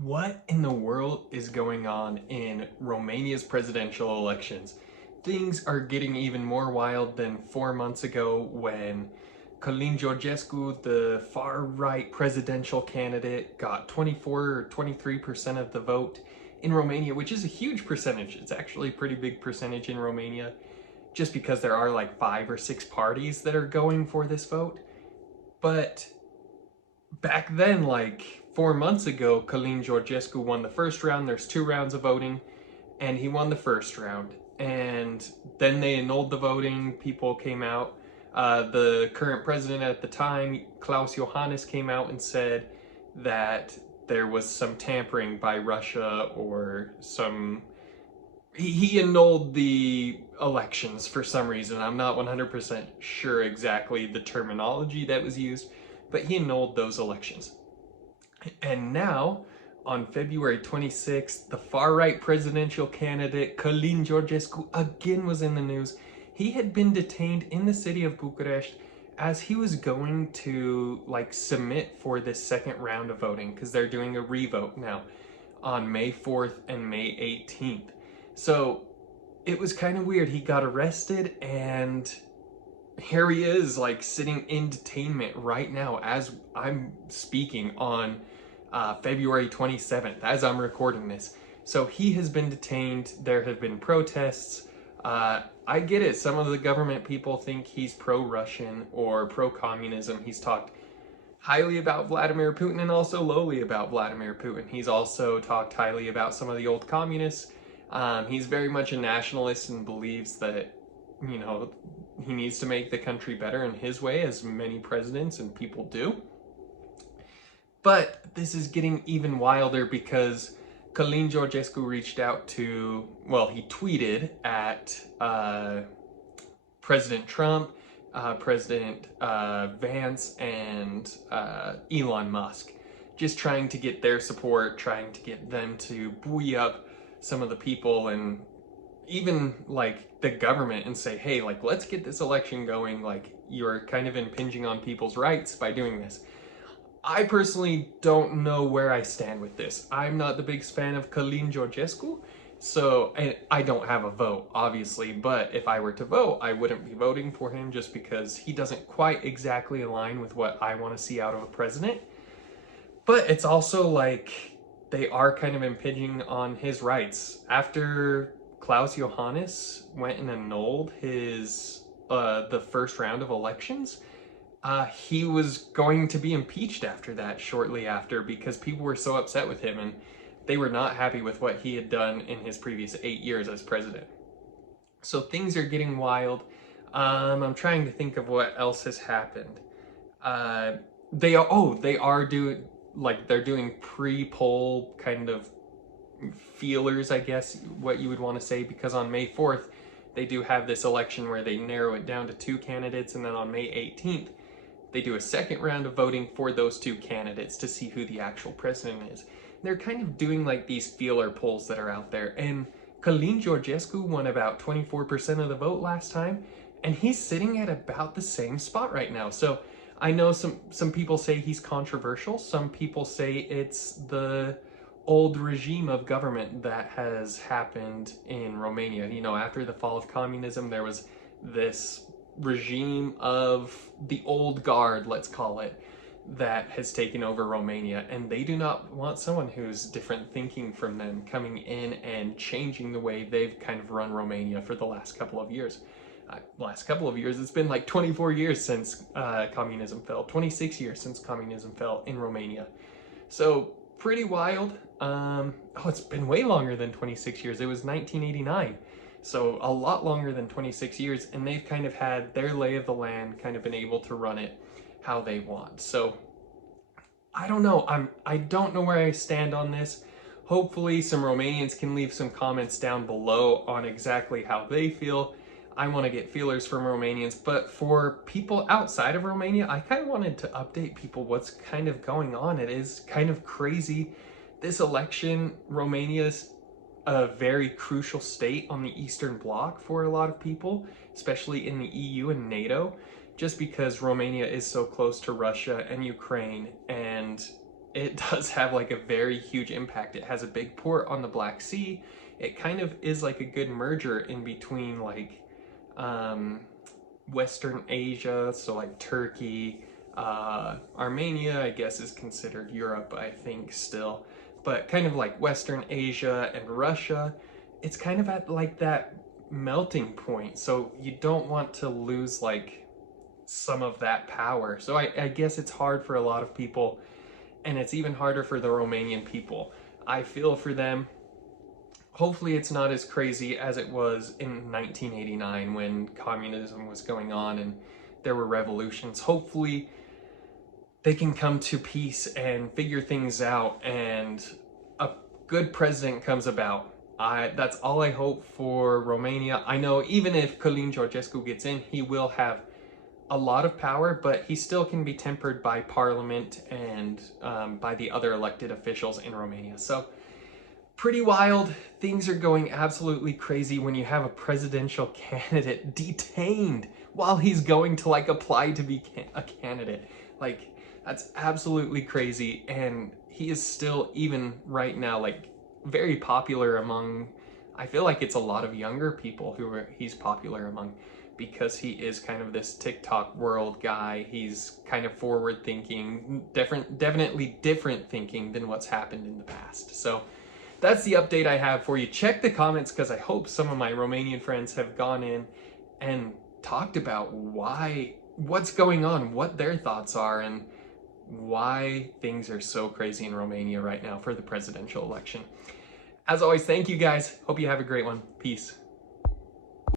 What in the world is going on in Romania's presidential elections? Things are getting even more wild than 4 months ago when Călin Georgescu, the far-right presidential candidate, got 24 or 23% of the vote in Romania, which is a huge percentage. It's actually a pretty big percentage in Romania, just because there are like 5 or 6 parties that are going for this vote. But back then, like 4 months ago, Călin Georgescu won the first round. There's 2 rounds of voting, and he won the first round. And then they annulled the voting. People came out. The current president at the time, Klaus Johannes, came out and said that there was some tampering by Russia or some. He annulled the elections for some reason. I'm not 100% sure exactly the terminology that was used, but he annulled those elections. And now, on February 26th, the far-right presidential candidate Călin Georgescu again was in the news. He had been detained in the city of Bucharest as he was going to submit for this second round of voting, because they're doing a revote now on May 4th and May 18th. So it was kind of weird. He got arrested, and here he is, sitting in detainment right now as I'm speaking on February 27th, as I'm recording this. So he has been detained. There have been protests. I get it. Some of the government people think he's pro-Russian or pro-communism. He's talked highly about Vladimir Putin and also lowly about Vladimir Putin. He's also talked highly about some of the old communists. He's very much a nationalist and believes that, he needs to make the country better in his way, as many presidents and people do. But this is getting even wilder because Călin Georgescu reached out to, he tweeted at President Trump, President Vance, and Elon Musk, just trying to get their support, trying to get them to buoy up some of the people, and even the government, and say, hey, let's get this election going. You're kind of impinging on people's rights by doing this. I personally don't know where I stand with this. I'm not the biggest fan of Călin Georgescu, so I don't have a vote, obviously, but if I were to vote, I wouldn't be voting for him just because he doesn't quite exactly align with what I want to see out of a president. But it's also they are kind of impinging on his rights. After Klaus Johannes went and annulled his the first round of elections, he was going to be impeached after that, shortly after, because people were so upset with him and they were not happy with what he had done in his previous 8 years as president. So things are getting wild. I'm trying to think of what else has happened. They're doing pre-poll kind of feelers, I guess, what you would want to say, because on May 4th, they do have this election where they narrow it down to 2 candidates, and then on May 18th, they do a second round of voting for those 2 candidates to see who the actual president is. They're kind of doing these feeler polls that are out there, and Călin Georgescu won about 24% of the vote last time, and he's sitting at about the same spot right now. So I know some people say he's controversial. Some people say it's the old regime of government that has happened in Romania. After the fall of communism, there was this regime of the old guard, let's call it, that has taken over Romania, and they do not want someone who's different thinking from them coming in and changing the way they've kind of run Romania for the last couple of years. It's been 24 years since communism fell, 26 years since communism fell in Romania. So pretty wild. It's been way longer than 26 years. It was 1989. So a lot longer than 26 years, and they've kind of had their lay of the land, kind of been able to run it how they want. So I don't know. I don't know where I stand on this. Hopefully some Romanians can leave some comments down below on exactly how they feel. I want to get feelers from Romanians, but for people outside of Romania, I kind of wanted to update people what's kind of going on. It is kind of crazy. This election, Romania's a very crucial state on the Eastern Bloc for a lot of people, especially in the EU and NATO, just because Romania is so close to Russia and Ukraine, and it does have like a very huge impact. It has a big port on the Black Sea. It kind of is like a good merger in between like Western Asia, so like Turkey, Armenia, I guess is considered Europe, I think still, but kind of like Western Asia and Russia. It's kind of at like that melting point, so you don't want to lose like some of that power. So I guess it's hard for a lot of people, and it's even harder for the Romanian people. I feel for them. Hopefully it's not as crazy as it was in 1989 when communism was going on and there were revolutions. Hopefully they can come to peace and figure things out and a good president comes about. That's all I hope for Romania. I know even if Călin Georgescu gets in, he will have a lot of power, but he still can be tempered by parliament and by the other elected officials in Romania. So pretty wild. Things are going absolutely crazy when you have a presidential candidate detained while he's going to like apply to be a candidate. Like, that's absolutely crazy. And he is still, even right now, like very popular among, I feel like it's a lot of younger people who he's popular among, because he is kind of this TikTok world guy. He's kind of forward thinking, definitely different thinking than what's happened in the past. So that's the update I have for you. Check the comments, because I hope some of my Romanian friends have gone in and talked about what's going on, what their thoughts are, and why things are so crazy in Romania right now for the presidential election. As always, thank you guys. Hope you have a great one. Peace.